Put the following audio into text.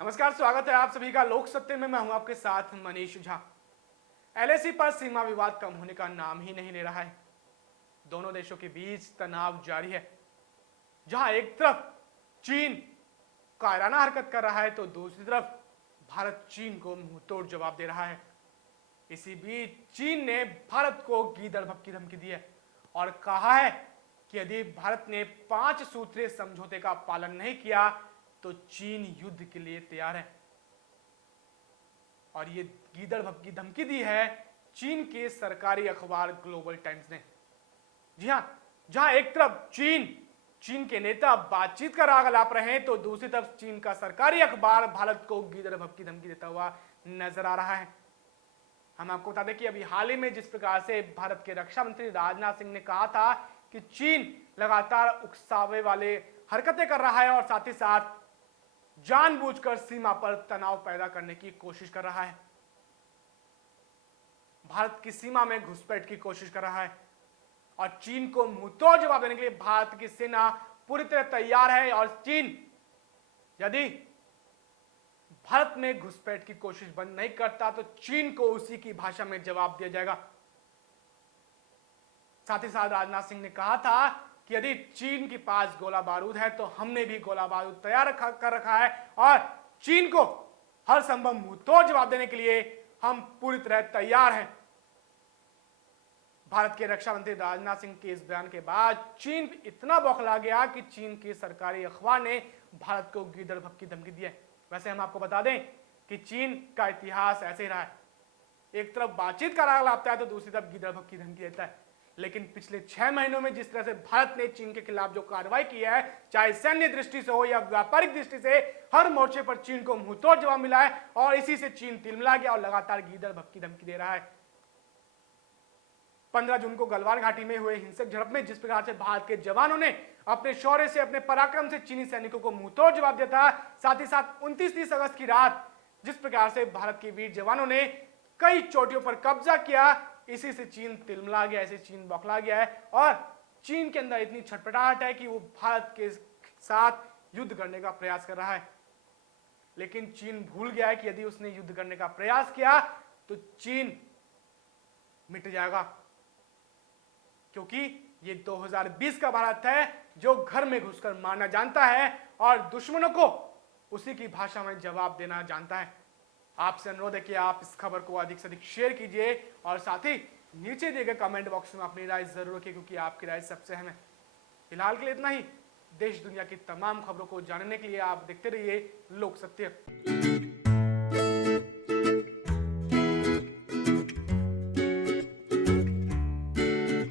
नमस्कार, स्वागत है आप सभी का लोक सत्य में। मैं हूं आपके साथ मनीष झा। एलएसी पर सीमा विवाद कम होने का नाम ही नहीं ले रहा है। दोनों देशों के बीच तनाव जारी है। जहां एक तरफ चीन कायराना हरकत कर रहा है तो दूसरी तरफ भारत चीन को मुंहतोड़ जवाब दे रहा है। इसी बीच चीन ने भारत को गीदड़ भभकी धमकी दी है और कहा है कि यदि भारत ने 5 सूत्रीय समझौते का पालन नहीं किया तो चीन युद्ध के लिए तैयार है। और ये गीदड़ भभकी धमकी दी है चीन के सरकारी अखबार ग्लोबल टाइम्स ने। जी हां, जहां एक तरफ चीन के नेता बातचीत का राग अलाप रहे हैं तो दूसरी तरफ चीन का सरकारी अखबार भारत को गीदड़ भभकी धमकी देता हुआ नजर आ रहा है। हम आपको बता दें कि अभी हाल ही में जिस प्रकार से भारत के रक्षा मंत्री राजनाथ सिंह ने कहा था कि चीन लगातार उकसावे वाले हरकतें कर रहा है और साथ ही साथ जानबूझकर सीमा पर तनाव पैदा करने की कोशिश कर रहा है, भारत की सीमा में घुसपैठ की कोशिश कर रहा है और चीन को मुंहतोड़ जवाब देने के लिए भारत की सेना पूरी तरह तैयार है। और चीन यदि भारत में घुसपैठ की कोशिश बंद नहीं करता तो चीन को उसी की भाषा में जवाब दिया जाएगा। साथ ही साथ राजनाथ सिंह ने कहा था कि यदि चीन के पास गोला बारूद है तो हमने भी गोला बारूद तैयार कर रखा है और चीन को हर संभव मुंहतोड़ जवाब देने के लिए हम पूरी तरह तैयार हैं। भारत के रक्षा मंत्री राजनाथ सिंह के इस बयान के बाद चीन इतना बौखला गया कि चीन के सरकारी अखबार ने भारत को गीदड़ भभकी धमकी दी है। वैसे हम आपको बता दें कि चीन का इतिहास ऐसे ही रहा है, एक तरफ बातचीत का राग लाता है तो दूसरी तरफ गीदड़ भभकी धमकी देता है। लेकिन पिछले 6 महीनों में जिस तरह से भारत ने चीन के खिलाफ जो कार्रवाई की है, चाहे सैन्य दृष्टि से हो या व्यापारिक दृष्टि से, हर मोर्चे पर चीन को मुंहतोड़ जवाब मिला है और इसी से चीन तिलमिला गया और लगातार गीदड़ भभकी धमकी दे रहा है। 15 जून को गलवान घाटी में हुए हिंसक झड़प में जिस प्रकार से भारत के जवानों ने अपने शौर्य से, अपने पराक्रम से चीनी सैनिकों को मुंहतोड़ जवाब दिया था, साथ ही साथ 29-30 अगस्त की रात जिस प्रकार से भारत के वीर जवानों ने कई चोटियों पर कब्जा किया, इसी से चीन तिलमिला गया, इसे चीन बौखला गया है और चीन के अंदर इतनी छटपटाहट है कि वो भारत के साथ युद्ध करने का प्रयास कर रहा है। लेकिन चीन भूल गया है कि यदि उसने युद्ध करने का प्रयास किया तो चीन मिट जाएगा, क्योंकि ये 2020 का भारत है जो घर में घुसकर मारना जानता है और दुश्मनों को उसी की भाषा में जवाब देना जानता है। आपसे अनुरोध है कि आप इस खबर को अधिक से अधिक शेयर कीजिए और साथ ही नीचे दिए गए कमेंट बॉक्स में अपनी राय जरूर रखिए, क्योंकि आपकी राय सबसे अहम है। फिलहाल के लिए इतना ही। देश दुनिया की तमाम खबरों को जानने के लिए आप देखते रहिए लोक सत्य।